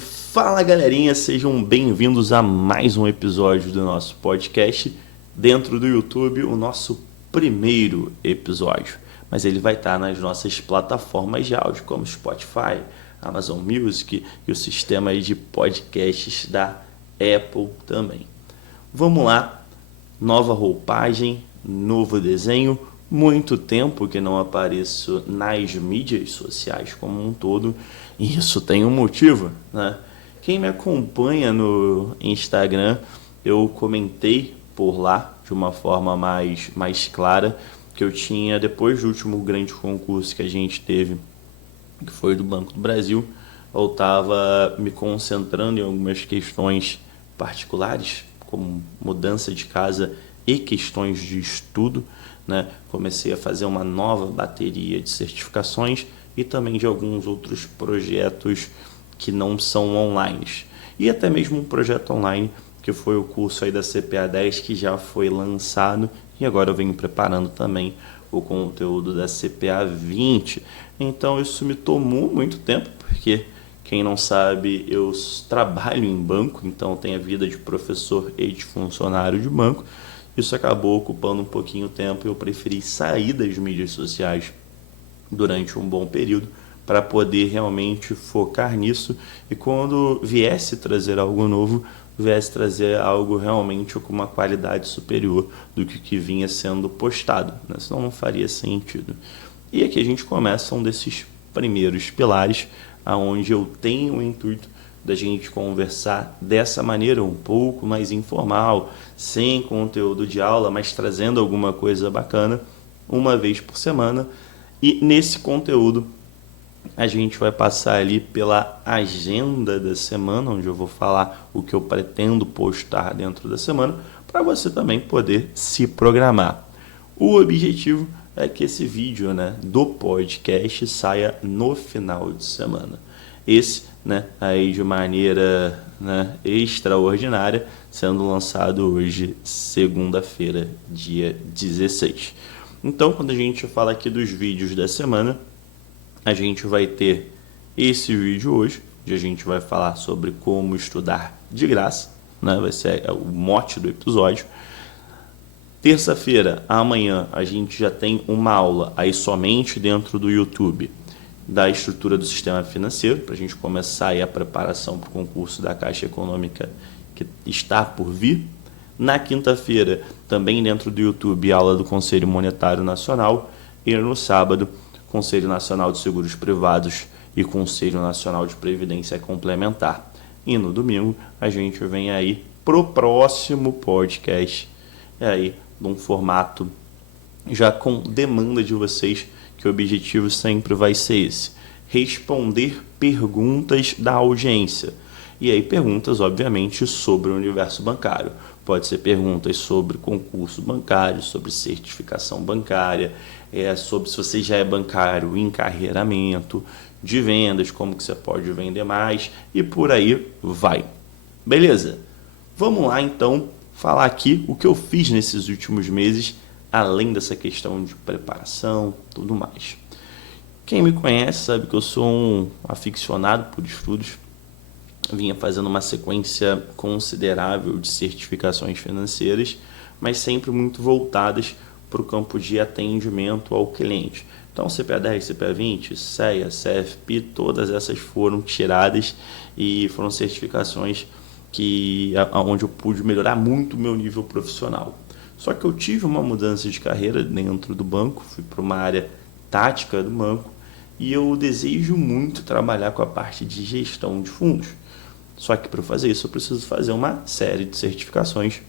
Fala galerinha, sejam bem-vindos a mais um episódio do nosso podcast dentro do YouTube, o nosso primeiro episódio. Mas ele vai estar nas nossas plataformas de áudio como Spotify, Amazon Music e o sistema aí de podcasts da Apple também. Vamos lá, nova roupagem, novo desenho, muito tempo que não apareço nas mídias sociais como um todo, e isso tem um motivo, né? Quem me acompanha no Instagram, eu comentei por lá de uma forma mais clara que eu tinha, depois do último grande concurso que a gente teve, que foi do Banco do Brasil, eu estava me concentrando em algumas questões particulares, como mudança de casa e questões de estudo, né? Comecei a fazer uma nova bateria de certificações e também de alguns outros projetos que não são online. E até mesmo um projeto online, que foi o curso aí da CPA 10, que já foi lançado, e agora eu venho preparando também o conteúdo da CPA 20. Então isso me tomou muito tempo, porque quem não sabe, eu trabalho em banco, então tenho a vida de professor e de funcionário de banco. Isso acabou ocupando um pouquinho de tempo e eu preferi sair das mídias sociais durante um bom período para poder realmente focar nisso e quando viesse trazer algo novo, viesse trazer algo realmente com uma qualidade superior do que vinha sendo postado, né? Senão não faria sentido. E aqui a gente começa um desses primeiros pilares, aonde eu tenho o intuito da gente conversar dessa maneira um pouco mais informal, sem conteúdo de aula, mas trazendo alguma coisa bacana, uma vez por semana. E nesse conteúdo a gente vai passar ali pela agenda da semana, onde eu vou falar o que eu pretendo postar dentro da semana, para você também poder se programar. O objetivo é que esse vídeo, né, do podcast saia no final de semana. Esse, né, aí de maneira, né, extraordinária, sendo lançado hoje, segunda-feira, dia 16. Então, quando a gente fala aqui dos vídeos da semana, a gente vai ter esse vídeo hoje, onde a gente vai falar sobre como estudar de graça, né, vai ser o mote do episódio. Terça-feira, amanhã, a gente já tem uma aula aí somente dentro do YouTube da estrutura do sistema financeiro, para a gente começar aí a preparação para o concurso da Caixa Econômica que está por vir. Na quinta-feira, também dentro do YouTube, aula do Conselho Monetário Nacional. E no sábado, Conselho Nacional de Seguros Privados e Conselho Nacional de Previdência Complementar. E no domingo, a gente vem aí pro próximo podcast, aí num formato já com demanda de vocês, que o objetivo sempre vai ser esse: responder perguntas da audiência. E aí perguntas, obviamente, sobre o universo bancário. Pode ser perguntas sobre concurso bancário, sobre certificação bancária, sobre se você já é bancário, encarreiramento, de vendas, como que você pode vender mais e por aí vai. Beleza? Vamos lá então falar aqui o que eu fiz nesses últimos meses, além dessa questão de preparação, tudo mais. Quem me conhece sabe que eu sou um aficionado por estudos. Vinha fazendo uma sequência considerável de certificações financeiras, mas sempre muito voltadas para o campo de atendimento ao cliente. Então, CPA 10, CPA 20, CEA, CFP, todas essas foram tiradas e foram certificações onde eu pude melhorar muito o meu nível profissional. Só que eu tive uma mudança de carreira dentro do banco, fui para uma área tática do banco e eu desejo muito trabalhar com a parte de gestão de fundos. Só que para fazer isso eu preciso fazer uma série de certificações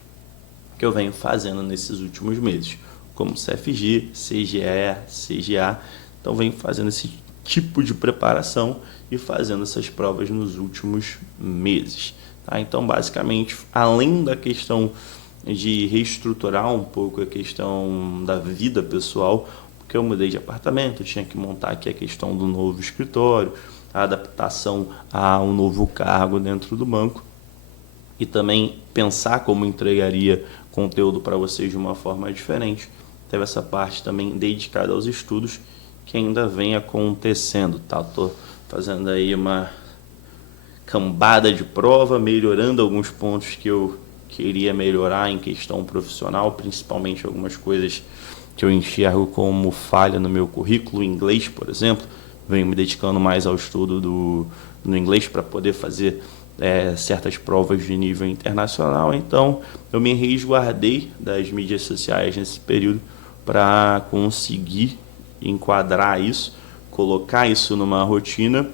que eu venho fazendo nesses últimos meses, como CFG, CGE, CGA. Então venho fazendo esse tipo de preparação e fazendo essas provas nos últimos meses. Tá? Então basicamente, além da questão de reestruturar um pouco a questão da vida pessoal, porque eu mudei de apartamento, eu tinha que montar aqui a questão do novo escritório, a adaptação a um novo cargo dentro do banco e também pensar como entregaria conteúdo para vocês de uma forma diferente. Teve essa parte também dedicada aos estudos que ainda vem acontecendo, tá? Estou fazendo aí uma cambada de prova, melhorando alguns pontos que eu queria melhorar em questão profissional, principalmente algumas coisas que eu enxergo como falha no meu currículo. O inglês, por exemplo, venho me dedicando mais ao estudo no inglês para poder fazer certas provas de nível internacional. Então, eu me resguardei das mídias sociais nesse período para conseguir enquadrar isso, colocar isso numa rotina,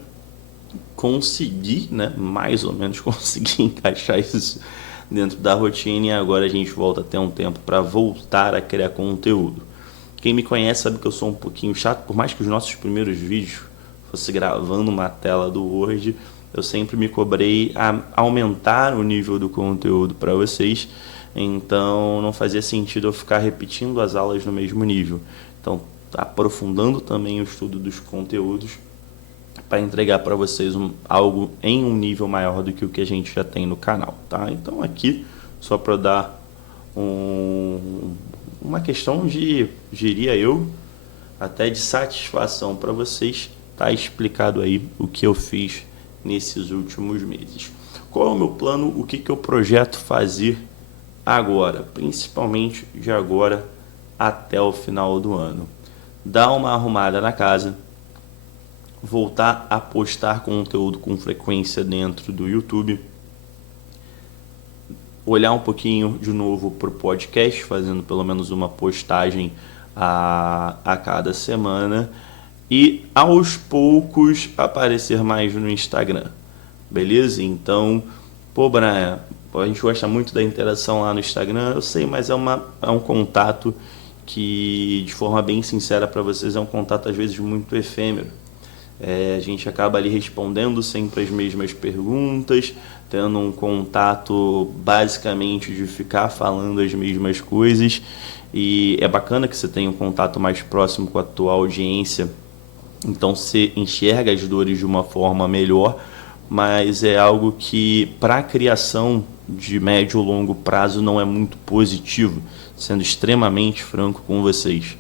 conseguir, né, mais ou menos conseguir encaixar isso dentro da rotina, e agora a gente volta a ter um tempo para voltar a criar conteúdo. Quem me conhece sabe que eu sou um pouquinho chato, por mais que os nossos primeiros vídeos fosse gravando uma tela do Word, eu sempre me cobrei a aumentar o nível do conteúdo para vocês, então não fazia sentido eu ficar repetindo as aulas no mesmo nível. Então, aprofundando também o estudo dos conteúdos para entregar para vocês algo em um nível maior do que o que a gente já tem no canal, tá? Então aqui, só para dar uma questão de, diria eu, até de satisfação para vocês, tá explicado aí o que eu fiz nesses últimos meses. Qual é o meu plano? O que eu projeto fazer agora, principalmente de agora até o final do ano? Dar uma arrumada na casa, voltar a postar conteúdo com frequência dentro do YouTube, olhar um pouquinho de novo para o podcast, fazendo pelo menos uma postagem a cada semana, e aos poucos aparecer mais no Instagram, beleza? Então, Brian, a gente gosta muito da interação lá no Instagram, eu sei, mas é um contato que, de forma bem sincera para vocês, é um contato às vezes muito efêmero. A gente acaba ali respondendo sempre as mesmas perguntas, tendo um contato basicamente de ficar falando as mesmas coisas, e é bacana que você tenha um contato mais próximo com a tua audiência, então você enxerga as dores de uma forma melhor, mas é algo que para a criação de médio ou longo prazo não é muito positivo, sendo extremamente franco com vocês.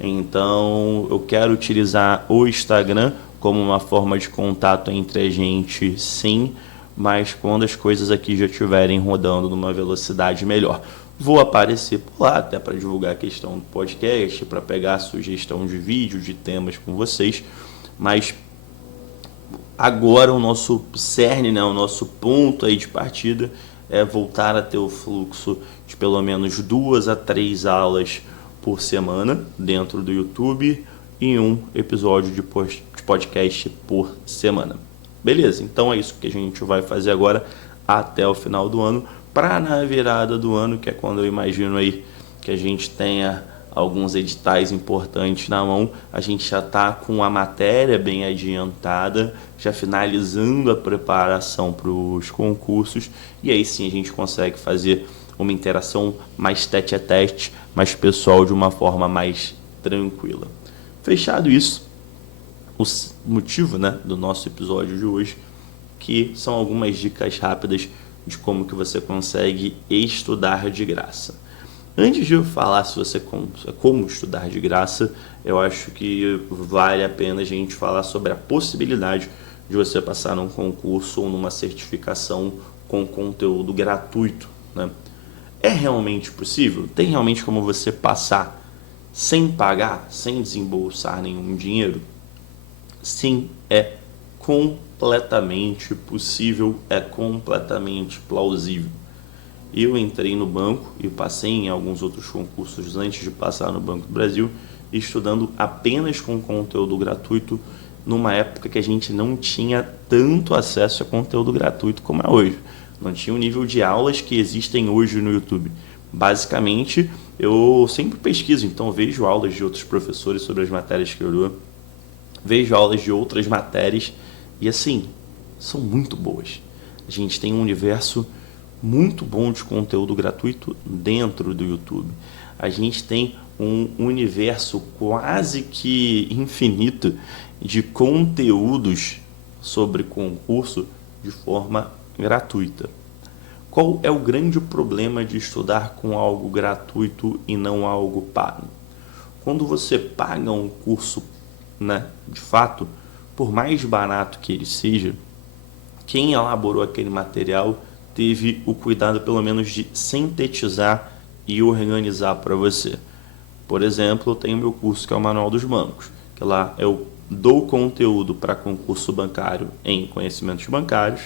Então eu quero utilizar o Instagram como uma forma de contato entre a gente, sim, mas quando as coisas aqui já estiverem rodando numa velocidade melhor, vou aparecer por lá até para divulgar a questão do podcast, para pegar a sugestão de vídeo, de temas com vocês, mas agora o nosso cerne, né, o nosso ponto aí de partida é voltar a ter o fluxo de pelo menos 2 a 3 aulas por semana dentro do YouTube e um episódio de podcast por semana. Beleza, então é isso que a gente vai fazer agora até o final do ano, para na virada do ano, que é quando eu imagino aí que a gente tenha alguns editais importantes na mão, a gente já está com a matéria bem adiantada, já finalizando a preparação para os concursos, e aí sim a gente consegue fazer uma interação mais tete a tete, mais pessoal, de uma forma mais tranquila. Fechado isso, o motivo, né, do nosso episódio de hoje, que são algumas dicas rápidas de como que você consegue estudar de graça. Antes de eu falar se você como estudar de graça, eu acho que vale a pena a gente falar sobre a possibilidade de você passar num concurso ou numa certificação com conteúdo gratuito, né? É realmente possível? Tem realmente como você passar sem pagar, sem desembolsar nenhum dinheiro? Sim, é completamente possível, é completamente plausível. Eu entrei no banco e passei em alguns outros concursos antes de passar no Banco do Brasil, estudando apenas com conteúdo gratuito, numa época que a gente não tinha tanto acesso a conteúdo gratuito como é hoje. Não tinha o nível de aulas que existem hoje no YouTube. Basicamente, eu sempre pesquiso, então vejo aulas de outros professores sobre as matérias que eu dou, vejo aulas de outras matérias e assim, são muito boas. A gente tem um universo muito bom de conteúdo gratuito dentro do YouTube. A gente tem um universo quase que infinito de conteúdos sobre concurso de forma gratuita. Qual é o grande problema de estudar com algo gratuito e não algo pago? Quando você paga um curso, né, de fato, por mais barato que ele seja, quem elaborou aquele material teve o cuidado pelo menos de sintetizar e organizar para você. Por exemplo, eu tenho meu curso que é o Manual dos Bancos, que lá eu dou conteúdo para concurso bancário em conhecimentos bancários,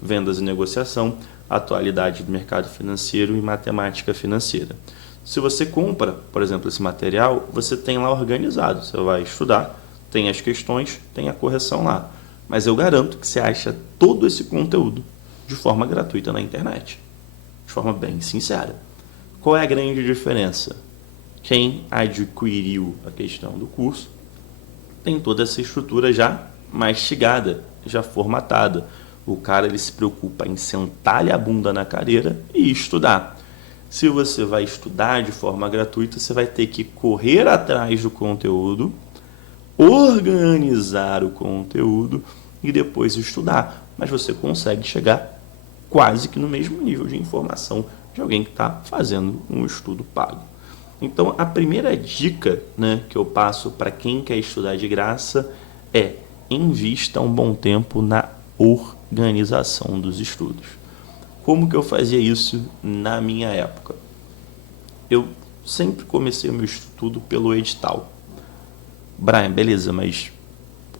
vendas e negociação, atualidade do mercado financeiro e matemática financeira. Se você compra, por exemplo, esse material, você tem lá organizado, você vai estudar, tem as questões, tem a correção lá. Mas eu garanto que você acha todo esse conteúdo de forma gratuita na internet, de forma bem sincera. Qual é a grande diferença? Quem adquiriu a questão do curso tem toda essa estrutura já mastigada, já formatada. O cara ele se preocupa em sentar-lhe a bunda na cadeira e estudar. Se você vai estudar de forma gratuita, você vai ter que correr atrás do conteúdo, organizar o conteúdo e depois estudar. Mas você consegue chegar quase que no mesmo nível de informação de alguém que está fazendo um estudo pago. Então, a primeira dica, que eu passo para quem quer estudar de graça é invista um bom tempo na organização dos estudos. Como que eu fazia isso na minha época? Eu sempre comecei o meu estudo pelo edital. Brian, beleza, mas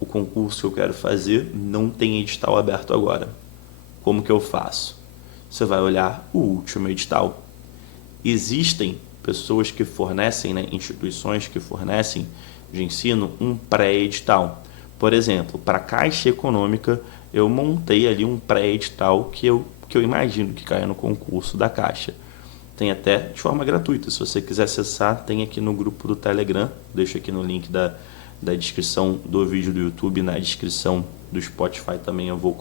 o concurso que eu quero fazer não tem edital aberto agora. Como que eu faço? Você vai olhar o último edital. Existem pessoas que fornecem, instituições que fornecem de ensino um pré-edital. Por exemplo, para a Caixa Econômica, eu montei ali um pré-edital que eu imagino que caia no concurso da Caixa. Tem até de forma gratuita. Se você quiser acessar, tem aqui no grupo do Telegram. Deixo aqui no link da descrição do vídeo do YouTube, na descrição do Spotify também eu vou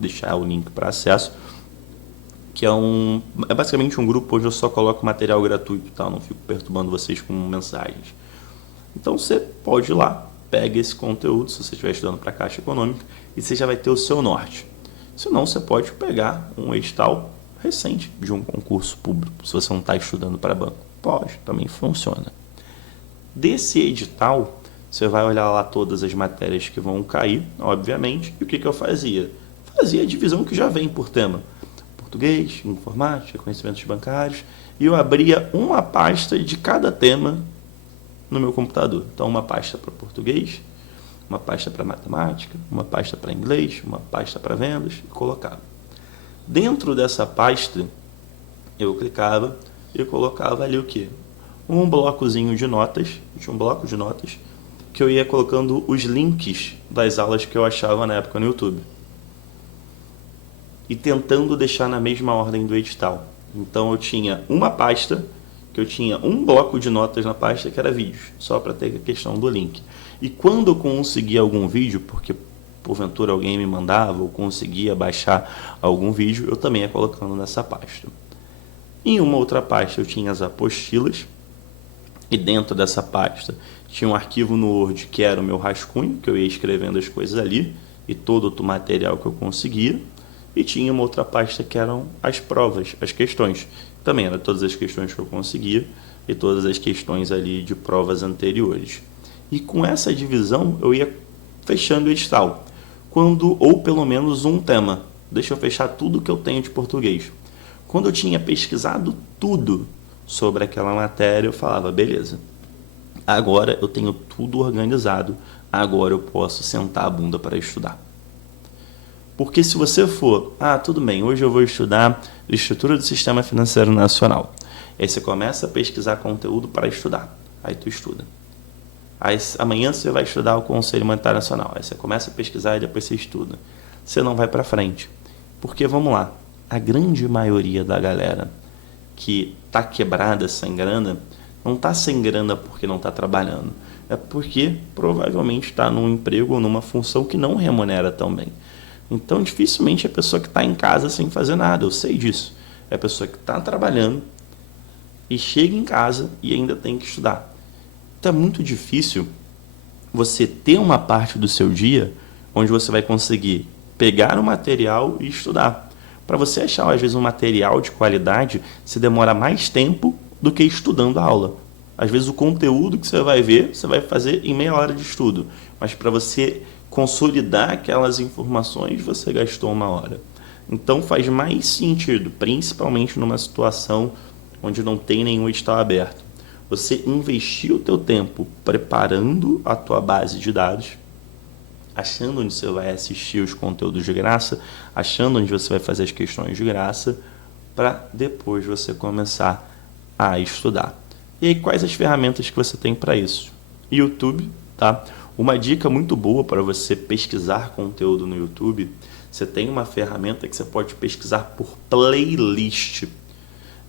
deixar o link para acesso. Que é basicamente um grupo onde eu só coloco material gratuito, tá? Eu não fico perturbando vocês com mensagens. Então você pode ir lá, pega esse conteúdo, se você estiver estudando para a Caixa Econômica, e você já vai ter o seu norte. Se não, você pode pegar um edital recente de um concurso público, se você não está estudando para banco. Pode, também funciona. Desse edital, você vai olhar lá todas as matérias que vão cair, obviamente, e o que eu fazia? Fazia a divisão que já vem por tema. Português, informática, conhecimentos bancários, e eu abria uma pasta de cada tema no meu computador. Então, uma pasta para português, uma pasta para matemática, uma pasta para inglês, uma pasta para vendas, e colocava. Dentro dessa pasta, eu clicava e colocava ali o quê? Um blocozinho de notas, tinha um bloco de notas, que eu ia colocando os links das aulas que eu achava na época no YouTube. E tentando deixar na mesma ordem do edital. Então eu tinha uma pasta, que eu tinha um bloco de notas na pasta que era vídeos, só para ter a questão do link. E quando eu conseguia algum vídeo, porque porventura alguém me mandava ou conseguia baixar algum vídeo, eu também ia colocando nessa pasta. Em uma outra pasta eu tinha as apostilas, e dentro dessa pasta tinha um arquivo no Word que era o meu rascunho, que eu ia escrevendo as coisas ali, e todo outro material que eu conseguia. E tinha uma outra pasta que eram as provas, as questões. Também eram todas as questões que eu conseguia e todas as questões ali de provas anteriores. E com essa divisão eu ia fechando o edital. Ou pelo menos um tema. Deixa eu fechar tudo que eu tenho de português. Quando eu tinha pesquisado tudo sobre aquela matéria, eu falava, beleza, agora eu tenho tudo organizado, agora eu posso sentar a bunda para estudar. Porque se você for, tudo bem, hoje eu vou estudar estrutura do Sistema Financeiro Nacional. Aí você começa a pesquisar conteúdo para estudar. Aí tu estuda. Aí amanhã você vai estudar o Conselho Monetário Nacional. Aí você começa a pesquisar e depois você estuda. Você não vai para frente. Porque, vamos lá, a grande maioria da galera que está quebrada sem grana, não está sem grana porque não está trabalhando. É porque provavelmente está num emprego ou numa função que não remunera tão bem. Então, dificilmente é a pessoa que está em casa sem fazer nada, eu sei disso. É a pessoa que está trabalhando e chega em casa e ainda tem que estudar. Então, é muito difícil você ter uma parte do seu dia onde você vai conseguir pegar o material e estudar. Para você achar, às vezes, um material de qualidade, você demora mais tempo do que estudando a aula. Às vezes, o conteúdo que você vai ver, você vai fazer em meia hora de estudo. Mas para você consolidar aquelas informações, você gastou 1 hora. Então faz mais sentido, principalmente numa situação onde não tem nenhum edital aberto, você investir o teu tempo preparando a tua base de dados, achando onde você vai assistir os conteúdos de graça, achando onde você vai fazer as questões de graça, para depois você começar a estudar. E aí, quais as ferramentas que você tem para isso? YouTube, tá? Uma dica muito boa para você pesquisar conteúdo no YouTube, você tem uma ferramenta que você pode pesquisar por playlist.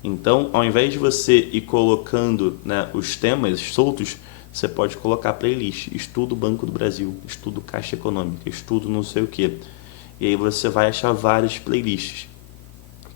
Então, ao invés de você ir colocando, né, os temas soltos, você pode colocar playlist, estudo Banco do Brasil, estudo Caixa Econômica, estudo não sei o que. E aí você vai achar várias playlists.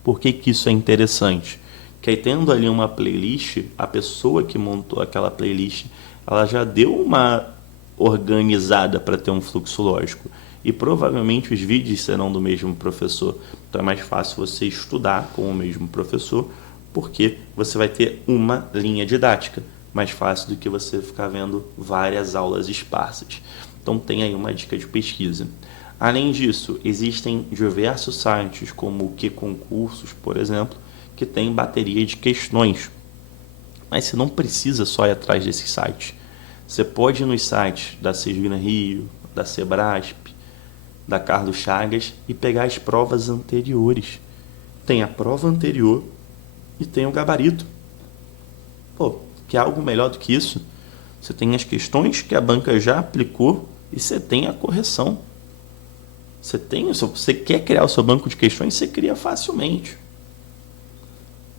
Por que que isso é interessante? Que aí tendo ali uma playlist, a pessoa que montou aquela playlist, ela já deu uma organizada para ter um fluxo lógico. E provavelmente os vídeos serão do mesmo professor. Então é mais fácil você estudar com o mesmo professor, porque você vai ter uma linha didática. Mais fácil do que você ficar vendo várias aulas esparsas. Então tem aí uma dica de pesquisa. Além disso, existem diversos sites, como o QConcursos, por exemplo, que tem bateria de questões. Mas você não precisa só ir atrás desses sites. Você pode ir nos sites da Cisgna Rio, da Sebrasp, da Carlos Chagas e pegar as provas anteriores. Tem a prova anterior e tem o gabarito. Pô, que é algo melhor do que isso? Você tem as questões que a banca já aplicou e você tem a correção. Você quer criar o seu banco de questões, você cria facilmente.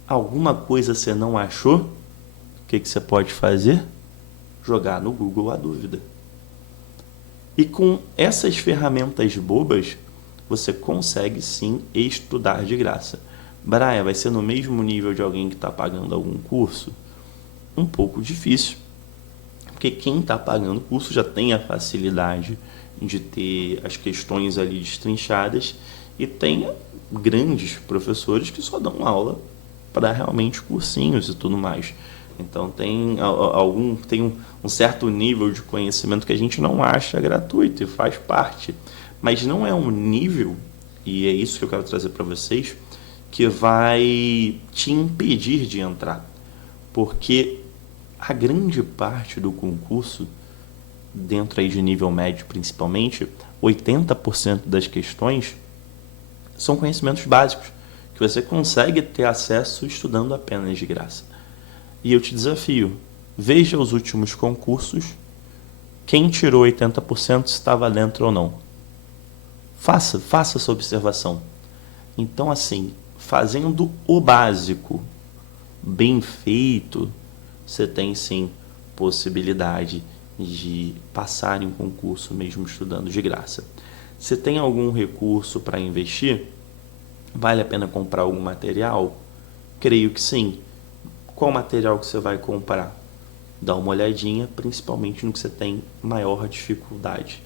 Alguma coisa você não achou? O que você pode fazer? Jogar no Google a dúvida. E com essas ferramentas bobas, você consegue sim estudar de graça. Braia, vai ser no mesmo nível de alguém que está pagando algum curso? Um pouco difícil. Porque quem está pagando o curso já tem a facilidade de ter as questões ali destrinchadas e tem grandes professores que só dão aula para realmente cursinhos e tudo mais. Então tem um certo nível de conhecimento que a gente não acha gratuito e faz parte. Mas não é um nível, e é isso que eu quero trazer para vocês, que vai te impedir de entrar. Porque a grande parte do concurso, dentro aí de nível médio principalmente, 80% das questões são conhecimentos básicos, que você consegue ter acesso estudando apenas de graça. E eu te desafio, veja os últimos concursos, quem tirou 80% se estava dentro ou não. Faça essa observação. Então, assim, fazendo o básico bem feito, você tem sim possibilidade de passar em um concurso mesmo estudando de graça. Você tem algum recurso para investir? Vale a pena comprar algum material? Creio que sim. Qual material que você vai comprar? Dá uma olhadinha, principalmente no que você tem maior dificuldade.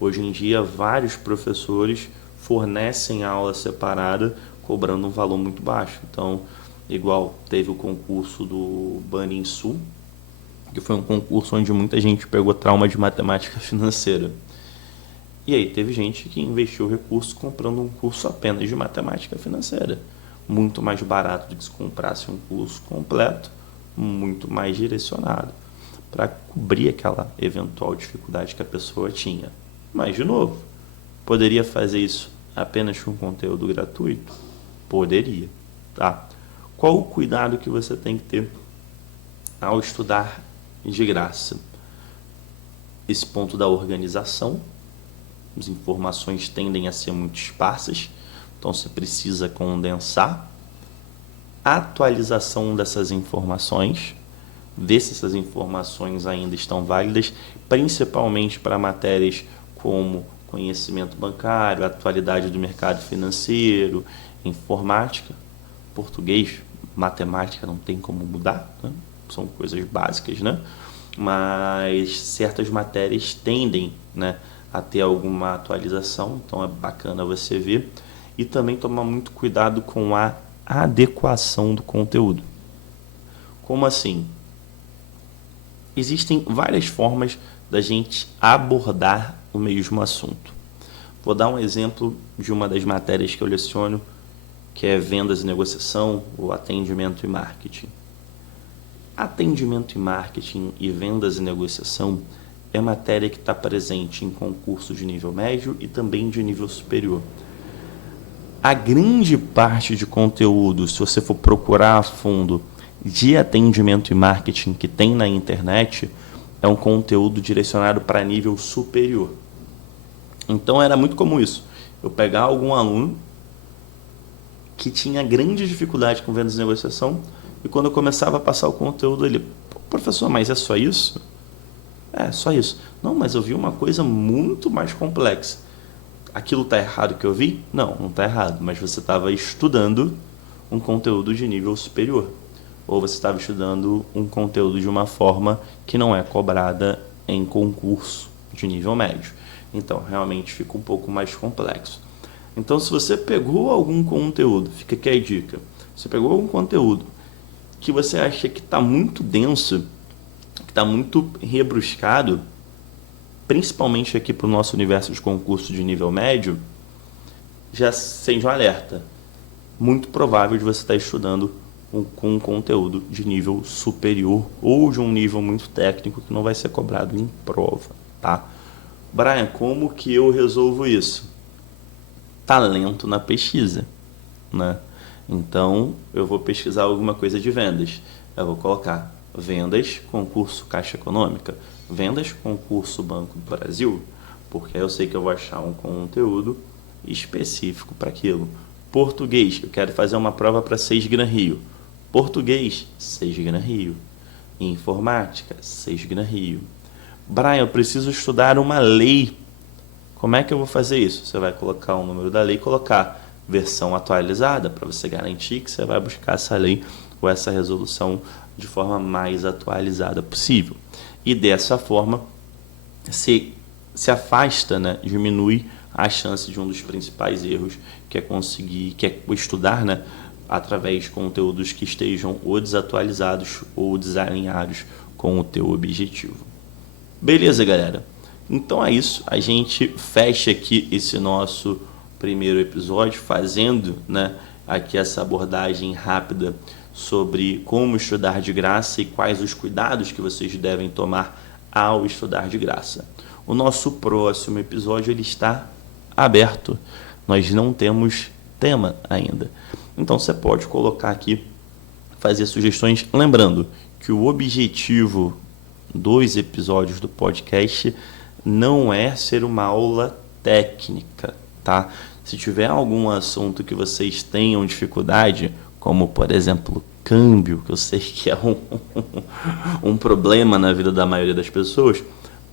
Hoje em dia, vários professores fornecem aula separada, cobrando um valor muito baixo. Então, igual teve o concurso do Baninsul, que foi um concurso onde muita gente pegou trauma de matemática financeira. E aí teve gente que investiu recursos comprando um curso apenas de matemática financeira. Muito mais barato do que se comprasse um curso completo, muito mais direcionado, para cobrir aquela eventual dificuldade que a pessoa tinha. Mas, de novo, poderia fazer isso apenas com conteúdo gratuito? Poderia, tá? Qual o cuidado que você tem que ter ao estudar de graça? Esse ponto da organização. As informações tendem a ser muito esparsas, então você precisa condensar. Atualização dessas informações, ver se essas informações ainda estão válidas, principalmente para matérias como conhecimento bancário, atualidade do mercado financeiro, informática, português, matemática não tem como mudar, né? São coisas básicas, né? Mas certas matérias tendem, né, a ter alguma atualização, então é bacana você ver. E também tomar muito cuidado com a adequação do conteúdo. Como assim? Existem várias formas da gente abordar o mesmo assunto. Vou dar um exemplo de uma das matérias que eu leciono, que é vendas e negociação, ou atendimento e marketing. Atendimento e marketing e vendas e negociação é matéria que está presente em concursos de nível médio e também de nível superior. A grande parte de conteúdo, se você for procurar a fundo, de atendimento e marketing que tem na internet, é um conteúdo direcionado para nível superior. Então era muito comum isso. Eu pegar algum aluno que tinha grande dificuldade com vendas e negociação e quando eu começava a passar o conteúdo, ele, professor, mas é só isso? É, só isso. Não, mas eu vi uma coisa muito mais complexa. Aquilo está errado que eu vi? Não, não está errado, mas você estava estudando um conteúdo de nível superior. Ou você estava estudando um conteúdo de uma forma que não é cobrada em concurso de nível médio. Então, realmente fica um pouco mais complexo. Então, se você pegou algum conteúdo, fica aqui a dica, você pegou algum conteúdo que você acha que está muito denso, que está muito rebruscado, principalmente aqui para o nosso universo de concurso de nível médio, já acende um alerta. Muito provável de você estar estudando com um conteúdo de nível superior ou de um nível muito técnico que não vai ser cobrado em prova, tá? Brian, como que eu resolvo isso? Talento na pesquisa, né? Então, eu vou pesquisar alguma coisa de vendas. Eu vou colocar vendas, concurso Caixa Econômica, vendas, concurso Banco do Brasil, porque aí eu sei que eu vou achar um conteúdo específico para aquilo. Português, eu quero fazer uma prova para 6 Gran Rio. Português, 6 Gran Rio. Informática, 6 Gran Rio. Brian, eu preciso estudar uma lei. Como é que eu vou fazer isso? Você vai colocar o número da lei e colocar versão atualizada para você garantir que você vai buscar essa lei ou essa resolução de forma mais atualizada possível. E dessa forma, se afasta, né, diminui a chance de um dos principais erros, que é estudar, né, através de conteúdos que estejam ou desatualizados ou desalinhados com o teu objetivo. Beleza, galera? Então é isso, a gente fecha aqui esse nosso primeiro episódio fazendo, né, aqui essa abordagem rápida sobre como estudar de graça e quais os cuidados que vocês devem tomar ao estudar de graça. O nosso próximo episódio ele está aberto, nós não temos tema ainda. Então você pode colocar aqui, fazer sugestões, lembrando que o objetivo dos episódios do podcast não é ser uma aula técnica, tá? Se tiver algum assunto que vocês tenham dificuldade, como por exemplo câmbio, que eu sei que é um problema na vida da maioria das pessoas,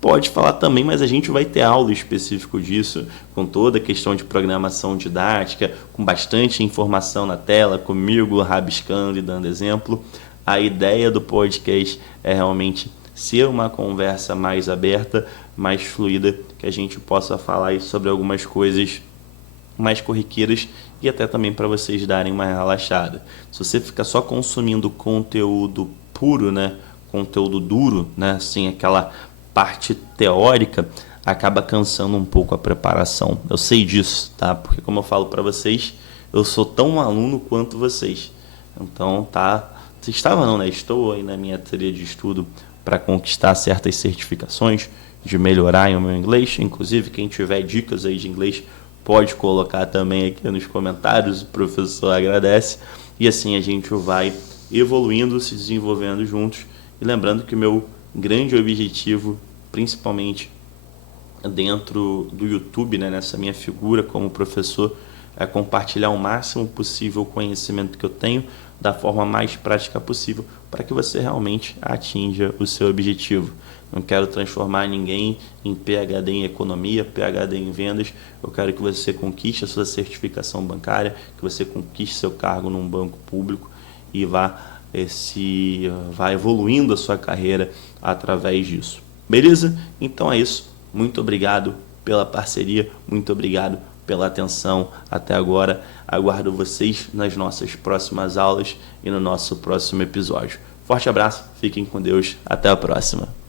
pode falar também, mas a gente vai ter aula específica disso, com toda a questão de programação didática, com bastante informação na tela, comigo rabiscando e dando exemplo. A ideia do podcast é realmente ser uma conversa mais aberta, mais fluida, que a gente possa falar sobre algumas coisas mais corriqueiras e até também para vocês darem uma relaxada. Se você fica só consumindo conteúdo puro, né, conteúdo duro, né, sem aquela parte teórica, acaba cansando um pouco a preparação. Eu sei disso, tá? Porque como eu falo para vocês, eu sou tão aluno quanto vocês. Então, estou aí na minha trilha de estudo para conquistar certas certificações, de melhorar o meu inglês. Inclusive, quem tiver dicas aí de inglês, pode colocar também aqui nos comentários, o professor agradece. E assim a gente vai evoluindo, se desenvolvendo juntos. E lembrando que o meu grande objetivo, principalmente dentro do YouTube, né, nessa minha figura como professor, é compartilhar o máximo possível o conhecimento que eu tenho da forma mais prática possível para que você realmente atinja o seu objetivo. Não quero transformar ninguém em PhD em economia, PhD em vendas. Eu quero que você conquiste a sua certificação bancária, que você conquiste seu cargo num banco público e vá evoluindo a sua carreira através disso. Beleza? Então é isso. Muito obrigado pela parceria, muito obrigado pela atenção até agora. Aguardo vocês nas nossas próximas aulas e no nosso próximo episódio. Forte abraço, fiquem com Deus, até a próxima.